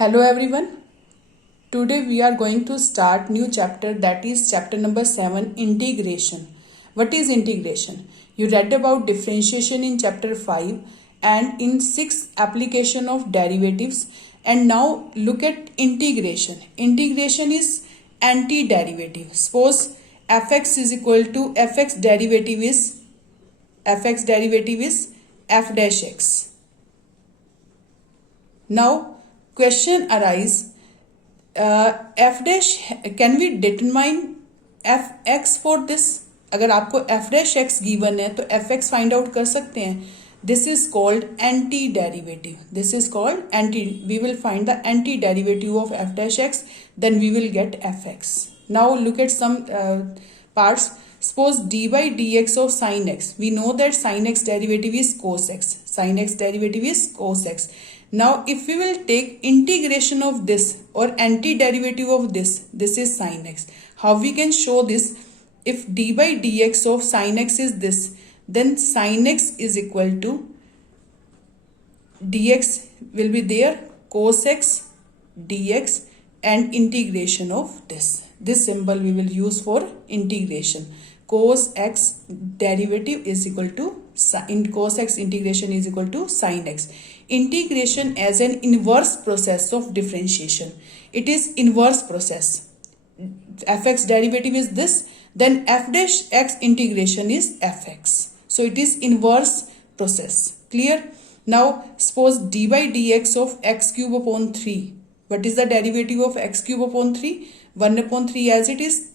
Hello everyone. Today we are going to start new chapter, that is chapter number 7, integration. What is integration? You read about differentiation in chapter 5 and in 6 application of derivatives, and now look at integration. Integration is antiderivative. Suppose fx is equal to fx derivative is f dash x. Now question arise, f dash, can we determine f x for this? अगर आपको f dash x given है तो f x find out कर सकते हैं. This is called anti-derivative. We will find the anti-derivative of f dash x, then we will get fx. Now look at some parts. Suppose dy dx of sin x. We know that sin x derivative is cos x. Now if we will take integration of this or anti-derivative of this is sin x. How we can show this? If dy dx of sin x is this, then sin x is equal to dx will be there, cos x dx, and integration of this. This symbol we will use for integration. Cos x derivative is equal to cos x integration is equal to sin x. Integration as an inverse process of differentiation. It is inverse process. Fx derivative is this, then f dash x integration is fx. So it is inverse process. Clear? Now suppose dy dx of x cube upon 3. What is the derivative of x cube upon 3? 1 upon 3 as it is.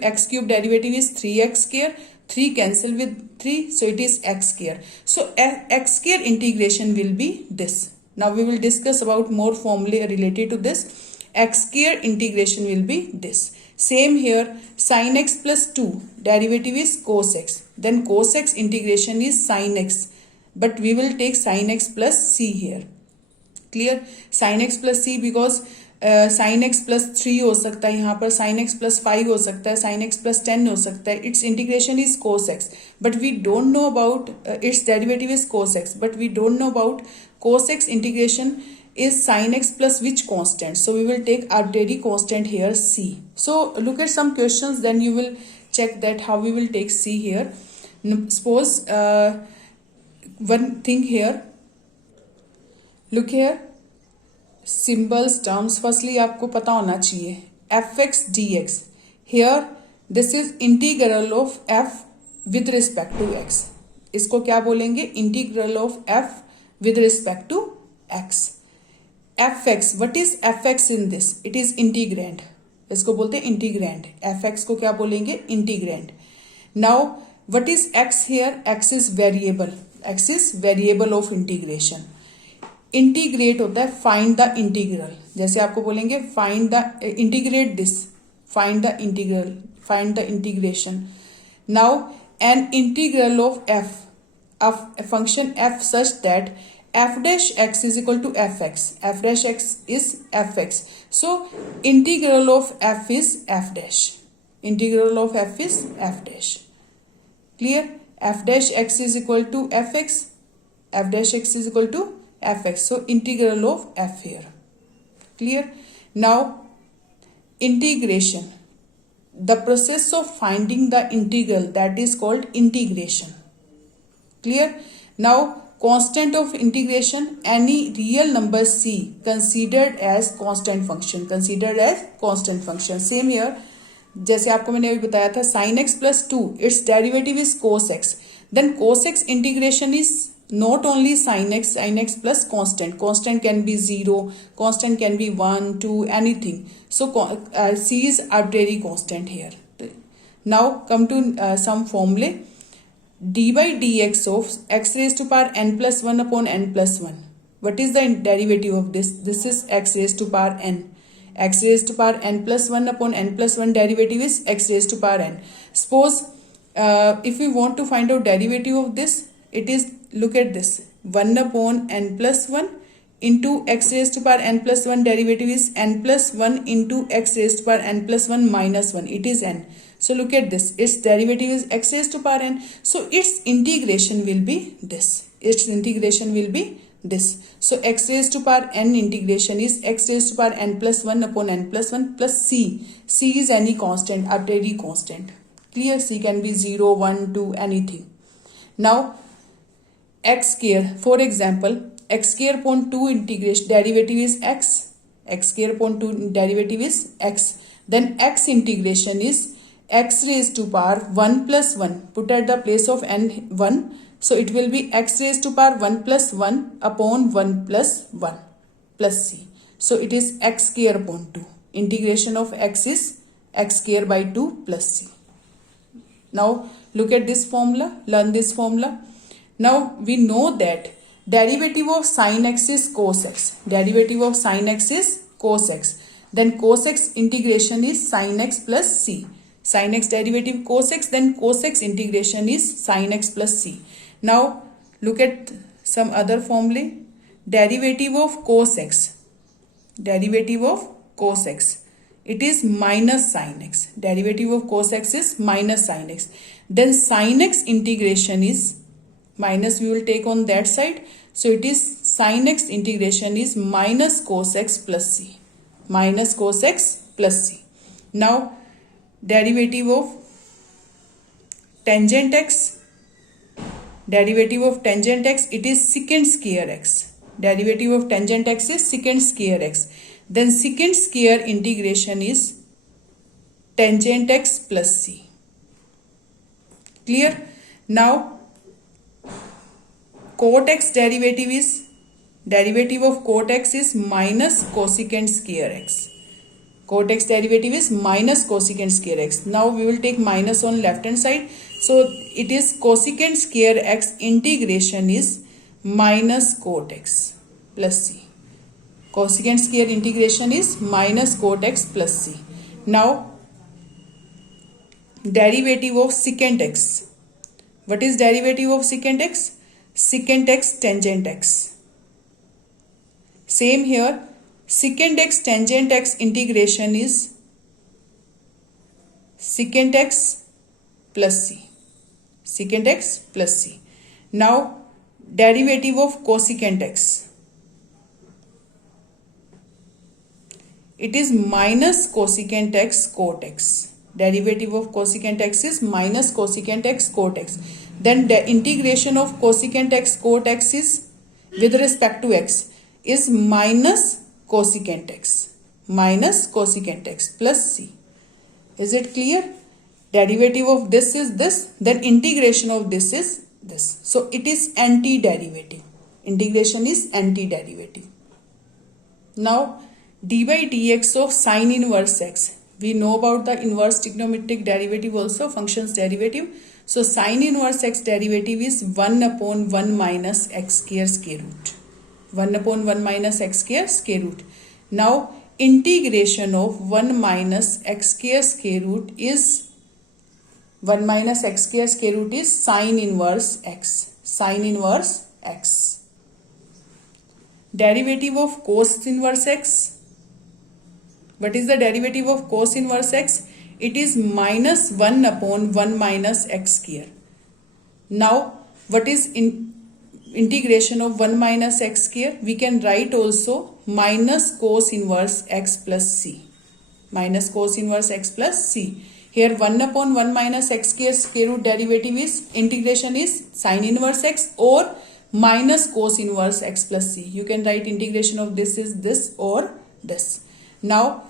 X cube derivative is 3x square. 3 cancel with 3, so it is x square. So x square integration will be this. Now we will discuss about more formula related to this. X square integration will be this. Same here, sin x plus 2 derivative is cos x. Then cos x integration is sin x. But we will take sin x plus c here. Clear? Sin x plus c because sin x plus 3 हो सकता है, यहाँ पर sin x plus 5 हो सकता है, sin x plus 10 हो सकता है. Its integration is cos x, but we don't know about its derivative is cos x, but we don't know about cos x integration is sin x plus which constant. So we will take arbitrary constant here, c. So look at some questions, then you will check that how we will take c here. Suppose one thing here, look here, symbols, terms. Firstly आपको पता होना चाहिए fx dx. Here this is integral of f with respect to x. इसको क्या बोलेंगे? Integral of f with respect to x. fx, what is fx in this? It is integrand. इसको बोलते हैं integrand. fx को क्या बोलेंगे? Integrand. Now what is x here? X is variable. X is variable of integration. Integrate होता है find the integral. जैसे आपको बोलेंगे find the integrate this, find the integral, find the integration. Now an integral of f function f such that f dash x is equal to f x. F dash x is f x. So integral of f is f dash. Integral of f is f dash. Clear? F dash x is equal to f x. F dash x is equal to fx. So integral of f here. Clear? Now integration, the process of finding the integral, that is called integration. Clear? Now constant of integration, any real number c considered as constant function. Same here, जैसे आपको मैंने अभी बताया था sin x plus 2, its derivative is cos x. Then cos x integration is not only sin x plus constant can be 0, constant can be 1, 2, anything. So c is arbitrary constant here. Now come to some formula. dy dx of x raised to power n plus 1 upon n plus 1. What is the derivative of this? This is x raised to power n. X raised to power n plus 1 upon n plus 1 derivative is x raised to power n. Suppose if we want to find out derivative of this, it is, look at this, 1 upon n plus 1 into x raised to power n plus 1 derivative is n plus 1 into x raised to power n plus 1 minus 1. It is n. So look at this. Its derivative is x raised to power n. So its integration will be this. Its integration will be this. So x raised to power n integration is x raised to power n plus 1 upon n plus 1 plus c. C is any constant, arbitrary constant. Clear? C can be 0, 1, 2, anything. Now x square, for example, x square upon 2 integration derivative is x. X square upon 2 derivative is x. Then x integration is x raised to power 1 plus 1. Put at the place of n 1. So it will be x raised to power 1 plus 1 upon 1 plus 1 plus c. So it is x square upon 2. Integration of x is x square by 2 plus c. Now look at this formula. Learn this formula. Now we know that derivative of sin x is cos x. Derivative of sin x is cos x. Then cos x integration is sin x plus c. Sin x derivative cos x, then cos x integration is sin x plus c. Now look at some other formula. Derivative of cos x. Derivative of cos x. It is minus sin x. Derivative of cos x is minus sin x. Then sin x integration is minus, we will take on that side. So it is sin x integration is minus cos x plus c. Minus cos x plus c. Now derivative of tangent x. Derivative of tangent x, it is secant square x. Derivative of tangent x is secant square x. Then secant square integration is tangent x plus c. Clear? Now cot x derivative is, derivative of cot x is minus cosecant square x. Cot x derivative is minus cosecant square x. Now we will take minus on left hand side. So it is cosecant square x integration is minus cot x plus c. Cosecant square integration is minus cot x plus c. Now derivative of secant x. What is derivative of secant x? Secant x tangent x. Same here. Secant x tangent x integration is secant x plus c. Secant x plus c. Now derivative of cosecant x. It is minus cosecant x cot x. Derivative of cosecant x is minus cosecant x cot x. Then the integration of cosecant x cot x is with respect to x is minus cosecant x. Minus cosecant x plus c. Is it clear? Derivative of this is this. Then integration of this is this. So it is antiderivative. Integration is antiderivative. Now d by dx of sine inverse x. We know about the inverse trigonometric derivative also, functions derivative. So sine inverse x derivative is 1 upon 1 minus x square square root. 1 upon 1 minus x square square root. Now integration of 1 minus x square square root is 1 minus x square square root is sine inverse x. Sine inverse x. Derivative of cos inverse x. What is the derivative of cos inverse x? It is minus 1 upon 1 minus x square. Now what is integration of 1 minus x square? We can write also minus cos inverse x plus c. Minus cos inverse x plus c. Here 1 upon 1 minus x square square root derivative is, integration is sine inverse x or minus cos inverse x plus c. You can write integration of this is this or this. Now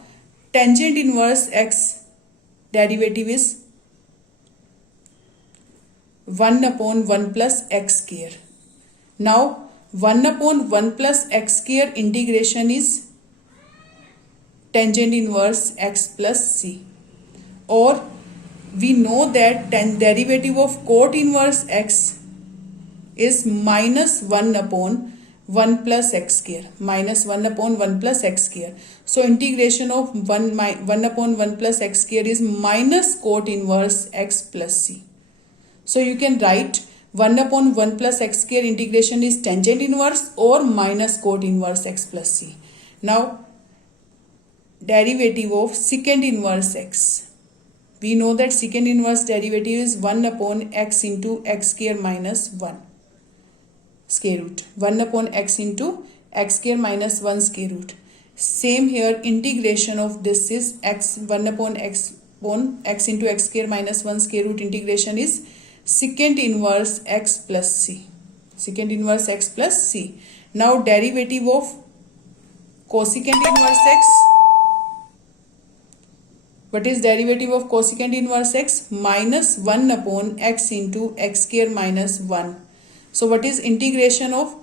tangent inverse x derivative is 1 upon 1 plus x square. Now 1 upon 1 plus x square integration is tangent inverse x plus c. Or we know that derivative of cot inverse x is minus 1 upon 1 plus x square. Minus 1 upon 1 plus x square. So integration of 1 upon 1 plus x square is minus cot inverse x plus c. So you can write 1 upon 1 plus x square integration is tangent inverse or minus cot inverse x plus c. Now derivative of secant inverse x. We know that secant inverse derivative is 1 upon x into x square minus 1. square root. 1 upon x into x square minus 1 square root. Same here, integration of this is x 1 upon x into x square minus 1 square root. Integration is secant inverse x plus c. Secant inverse x plus c. Now derivative of cosecant inverse x. What is derivative of cosecant inverse x? Minus 1 upon x into x square minus 1. So what is integration of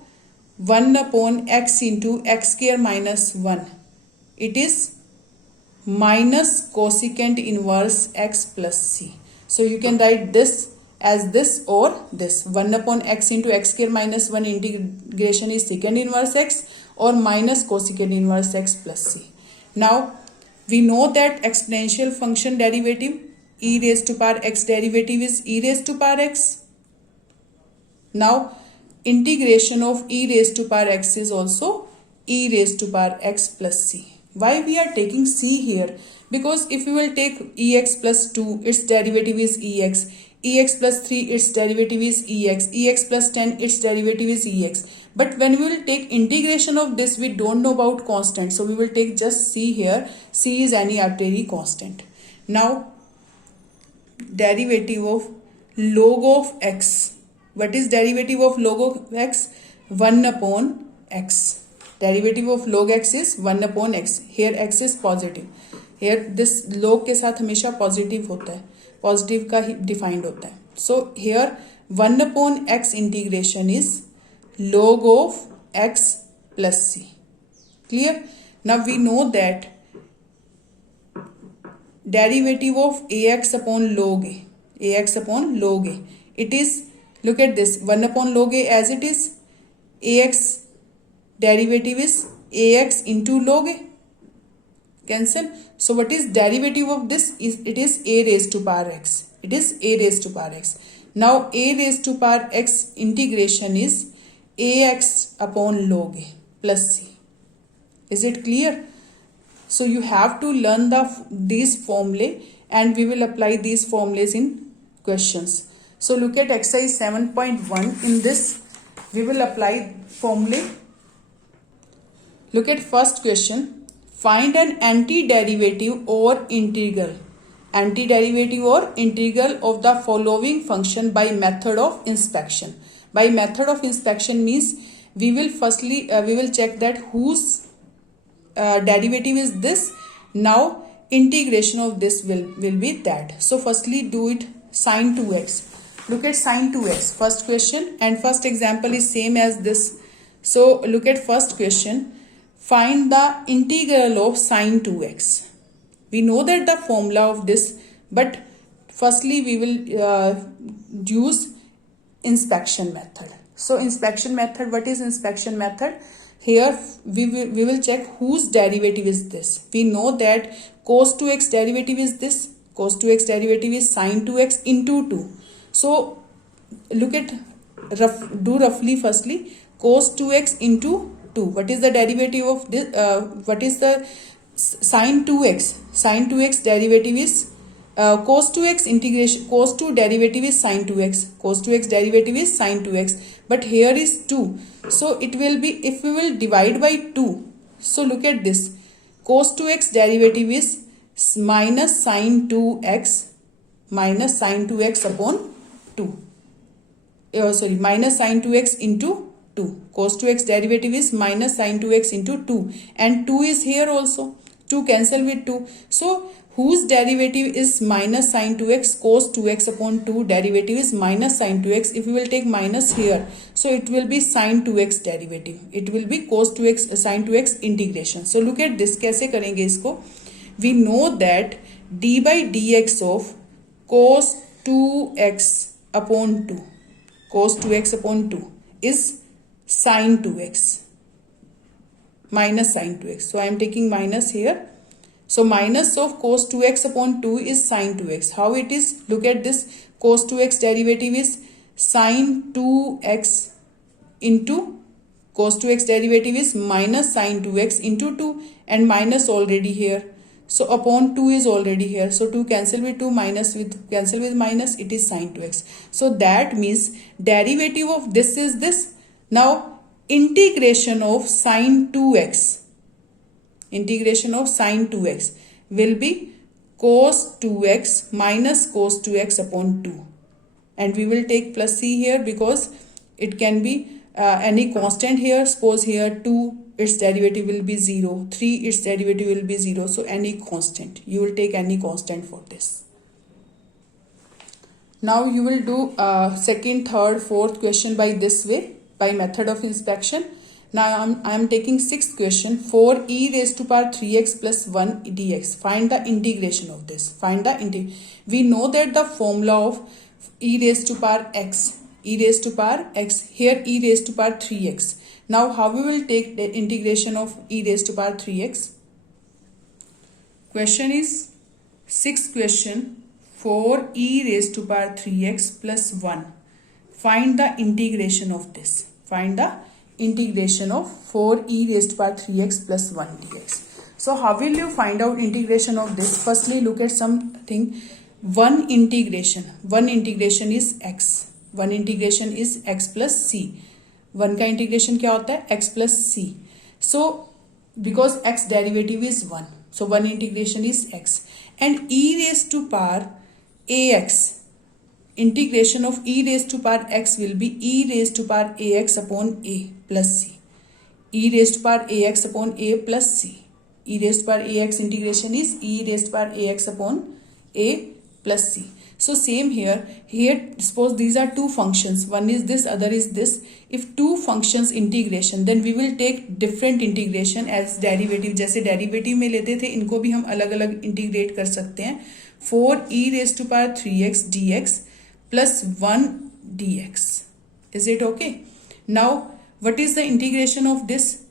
1 upon x into x square minus 1? It is minus cosecant inverse x plus c. So you can write this as this or this. 1 upon x into x square minus 1 integration is secant inverse x or minus cosecant inverse x plus c. Now we know that exponential function derivative e raised to power x derivative is e raised to power x. Now integration of e raised to power x is also e raised to power x plus c. Why we are taking c here? Because if we will take ex plus 2, its derivative is ex. Ex plus 3, its derivative is ex. Ex plus 10, its derivative is ex. But when we will take integration of this, we don't know about constant. So we will take just c here. C is any arbitrary constant. Now derivative of log of x. What is derivative of log of x? 1 upon x. Derivative of log x is 1 upon x. Here x is positive. Here this log के साथ हमेशा positive होता है. Positive का ही defined होता है. So here 1 upon x integration is log of x plus c. Clear? Now we know that derivative of ax upon log a. Ax upon log a. It is, look at this, 1 upon log a as it is. Ax derivative is ax into log a. Cancel. So what is derivative of this? It is a raised to power x. It is a raised to power x. Now a raised to power x integration is ax upon log a plus c. Is it clear? So you have to learn these formulae and we will apply these formulas in questions. So look at exercise 7.1. In this we will apply formulae. Look at first question. Find an antiderivative or integral. Antiderivative or integral of the following function by method of inspection. By method of inspection means we will firstly we will check that whose derivative is this. Now integration of this will be that. So firstly do it sin 2x. Look at sin 2x. First question and first example is same as this. So look at first question. Find the integral of sin 2x. We know that the formula of this, but firstly we will use inspection method. So inspection method, what is inspection method? Here we will check whose derivative is this. We know that cos 2x derivative is this. Cos 2x derivative is sin 2x into 2. So look at do roughly firstly cos 2x into 2. What is the derivative of this? What is the sin 2x? Sin 2x derivative is cos 2x integration. Cos 2 derivative is sin 2x. Cos 2x derivative is sin 2x. But here is 2. So it will be, if we will divide by 2. So look at this. Cos 2x derivative is minus sin 2x upon 2. Minus sin 2x into 2. Cos 2x derivative is minus sin 2x into 2. And 2 is here also. 2 cancel with 2. So whose derivative is minus sin 2x? Cos 2x upon 2 derivative is minus sin 2x. If we will take minus here, so it will be sin 2x derivative. It will be cos 2x sin 2x integration. So look at this. कैसे करेंगे इसको? We know that d by dx of cos 2x upon 2. Cos 2x upon 2 is sin 2x minus sin 2x. So I am taking minus here. So minus of cos 2x upon 2 is sin 2x. How it is? Look at this. Cos 2x derivative is sin 2x into cos 2x derivative is minus sin 2x into 2 and minus already here. So upon 2 is already here. So 2 cancel with 2, minus with minus, it is sin 2x. So that means derivative of this is this. Now integration of sine 2x, integration of sine 2x will be cos 2x minus cos 2x upon 2, and we will take plus c here because it can be any constant here. Suppose here 2, its derivative will be 0, 3, its derivative will be 0, so any constant, you will take any constant for this. Now you will do second, third, fourth question by this way, by method of inspection. Now I am taking sixth question. 4e raised to power 3x plus 1 dx. Find the integration of this. Find the we know that the formula of e raised to power x, e raised to power x, here e raised to power 3x. Now how we will take the integration of e raised to power 3x? Question is sixth question. 4e raised to power 3x plus 1. Find the integration of this. Find the integration of 4e raised to power 3x plus 1 dx. So how will you find out integration of this? Firstly, look at something. One integration is x. One integration is x plus c. One का integration क्या होता है? x plus c. So because x derivative is 1, so one integration is x, and e raised to power ax, integration of e raised to power x will be e raised to power ax upon a plus c. E raised to power ax upon a plus c. E raised to power ax integration is e raised to power ax upon a plus c. So same here. Here suppose these are two functions. One is this, other is this. If two functions integration, then we will take different integration as derivative. जैसे derivative में लेते थे, इनको भी हम अलग अलग integrate कर सकते हैं. 4e raised to power 3x dx plus 1 dx. Is it okay? Now what is the integration of this?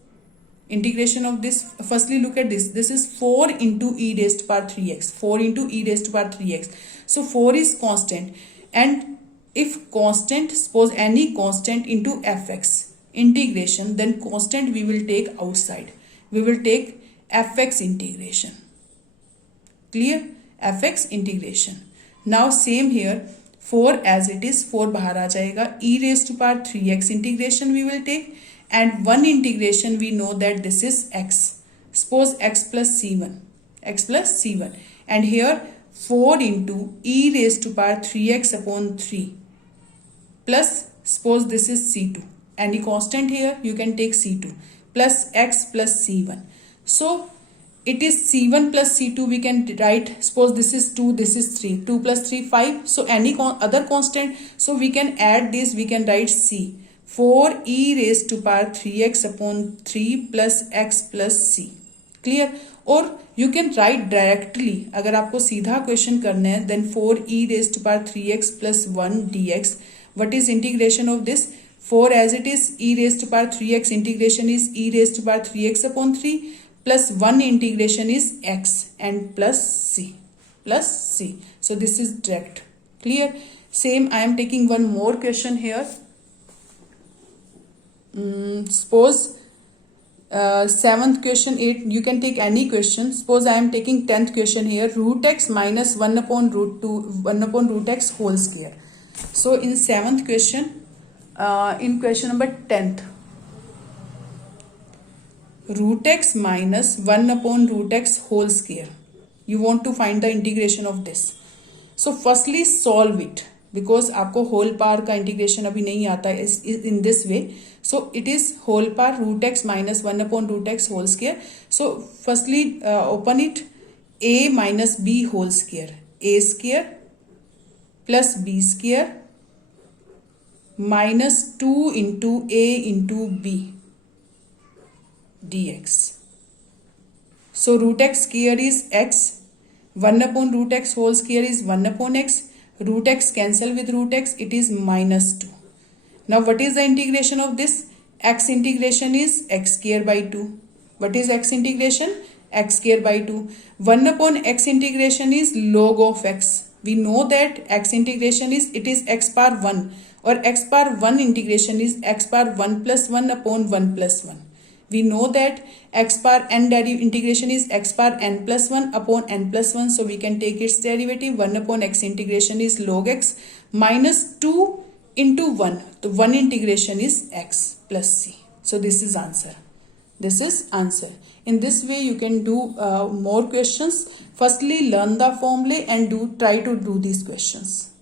Integration of this, firstly look at this. This is 4 into e raised to power 3x. 4 into e raised to power 3x. So 4 is constant, and if constant, suppose any constant into fx integration, then constant we will take outside. We will take fx integration. Clear? fx integration. Now same here, 4 as it is, 4 बाहर आ जाएगा. e raised to power 3x integration we will take, and 1 integration we know that this is x. Suppose x plus c1, x plus c1, and here 4 into e raised to power 3x upon 3 plus, suppose this is c2, any constant here you can take c2, plus x plus c1. So it is c1 plus c2 we can write. Suppose this is 2, this is 3, 2 plus 3 5, so any other constant, so we can add this, we can write c. 4e raised to power 3x upon 3 plus x plus c. Clear? Or you can write directly. अगर आपको सीधा question करना है, then 4e raised to power 3x plus 1 dx. What is integration of this? 4 as it is, e raised to power 3x integration is e raised to power 3x upon 3 plus 1 integration is x and plus c. Plus c. So this is direct. Clear? Same, I am taking one more question here. Suppose 7th question, 8, you can take any question. Suppose I am taking 10th question here. Root x minus 1 upon root 2, 1 upon root x whole square. So in 7th question, in question number 10th, root x minus 1 upon root x whole square. You want to find the integration of this. So firstly solve it, because आपको whole power का integration अभी नहीं आता है in this way. So it is whole power root x minus 1 upon root x whole square. So firstly open it. A minus b whole square. A square plus b square minus 2 into a into b dx. So root x square is x. 1 upon root x whole square is 1 upon x. Root x cancel with root x. It is minus 2. Now what is the integration of this? X integration is x square by 2. What is x integration? X square by 2. 1 upon x integration is log of x. We know that x integration is, it is x power 1, or x power 1 integration is x power 1 plus 1 upon 1 plus 1. We know that x power n integration is x power n plus 1 upon n plus 1. So we can take its derivative. 1 upon x integration is log x minus 2 into 1. So 1 integration is x plus c. So this is answer. This is answer. In this way you can do more questions. Firstly learn the formulae and try to do these questions.